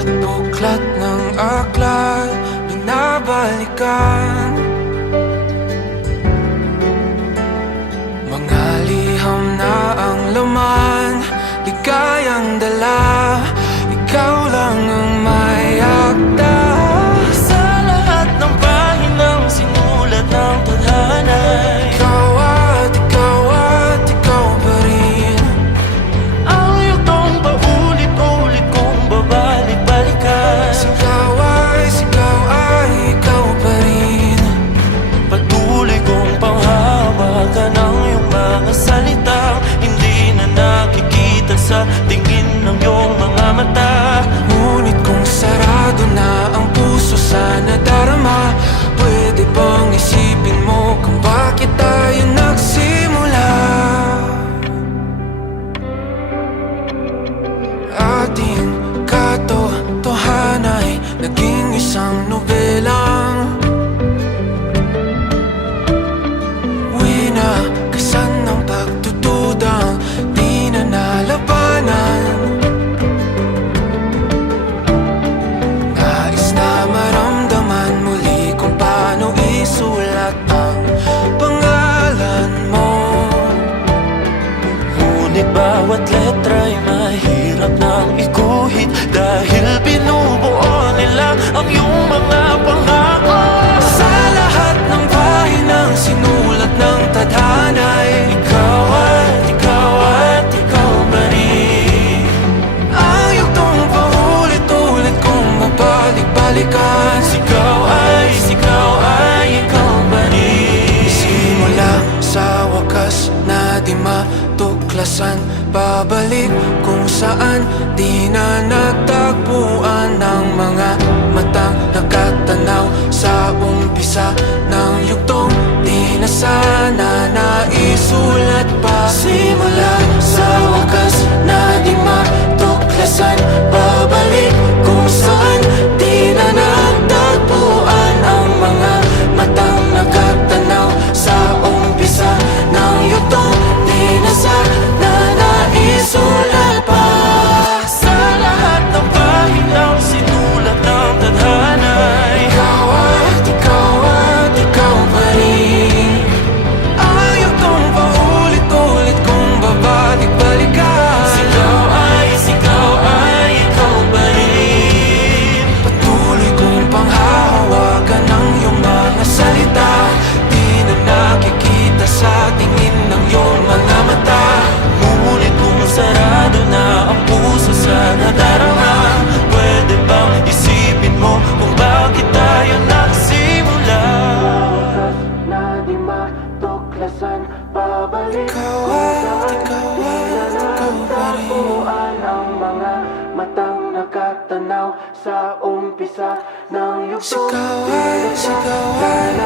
bawat buklat ng aklat binabalikan. Mga liham na ang laman, ligayang dala, ikaw lang ang may akda. Sa lahat ng pahinang sinulat ng tadhana, Ikaw at ikaw pa rin. ang yugtong paulit-ulit kong babalik-balikan. Sigaw ay ikaw pa rin. Patuloy kong panghawakan ang iyong mga salitang hindi na nakikita sa tingin ng iyong mga mata. Ngunit kung sarado na ang puso sa nadarama, pwede bang isipin mo kung bakit tayo nagsimula? Ating katotohanan ay naging isang nobelang winakasan ng pagtutudang di na nalabanan. Nais na maramdaman muli kung paano isulat ang pangalan mo. Ngunit bawat letra'y mahirap nang iguhit dahil binubuo nila ang iyong mga pangako. Sa lahat ng pahinang sinulat ng tadhana ay Ikaw at ikaw pa rin. ang yugtong paulit-ulit kong mabalik-balikan. Sigaw ay ikaw pa rin. Simula sa wakas na di matuklasan, babalik kung saan di na natagpuan ng mga matang nakatanaw sa umpisa ng yugtong di na sana naisulat pa. Simula sa wakas na di matuklasan, babalik kung saan di na natagpuan ang mga matang nakatanaw sa umpisa ng yugtong di na sana naisulat pa. Sa lahat ng pahinang sinulat ng tadhana, Ikaw at ikaw pa rin. Ang yugtong paulit-ulit kong babalik-balikan. Sigaw ay ikaw pa rin. Patuloy kong panghahawakan ang iyong mga salita, di na nakikita sa tingin ng iyong mga mata. Ngunit kung sarado na ang puso sa nadarama, pwede bang isipin mo kung bakit tayo nagsimula? Na di matuklasan, babalik ikaw at ikaw pa rin. Ang mga matang nakatanaw sa umpisa ng yugtong. Sigaw ay